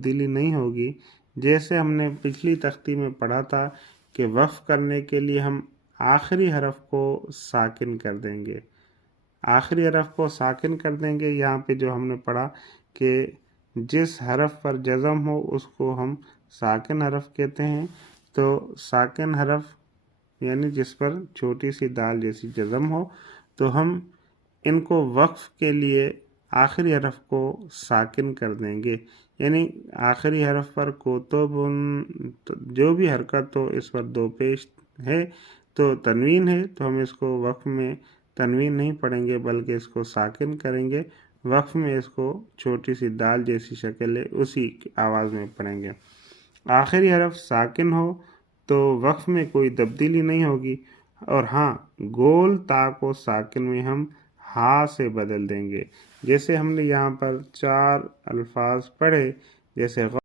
تبدیلی نہیں ہوگی۔ جیسے ہم نے پچھلی تختی میں پڑھا تھا کہ وقف کرنے کے لیے ہم آخری حرف کو ساکن کر دیں گے، آخری حرف کو ساکن کر دیں گے۔ یہاں پہ جو ہم نے پڑھا کہ جس حرف پر جزم ہو اس کو ہم ساکن حرف کہتے ہیں۔ تو ساکن حرف یعنی جس پر چھوٹی سی دال جیسی جزم ہو، تو ہم ان کو وقف کے لیے آخری حرف کو ساکن کر دیں گے۔ یعنی آخری حرف پر کوتبن جو بھی حرکت ہو اس پر دو پیش ہے تو تنوین ہے، تو ہم اس کو وقف میں تنوین نہیں پڑھیں گے بلکہ اس کو ساکن کریں گے۔ وقف میں اس کو چھوٹی سی دال جیسی شکل ہے اسی کی آواز میں پڑھیں گے۔ آخری حرف ساکن ہو تو وقف میں کوئی تبدیلی نہیں ہوگی، اور ہاں گول تا کو ساکن میں ہم ہا سے بدل دیں گے۔ جیسے ہم نے یہاں پر 4 الفاظ پڑھے، جیسے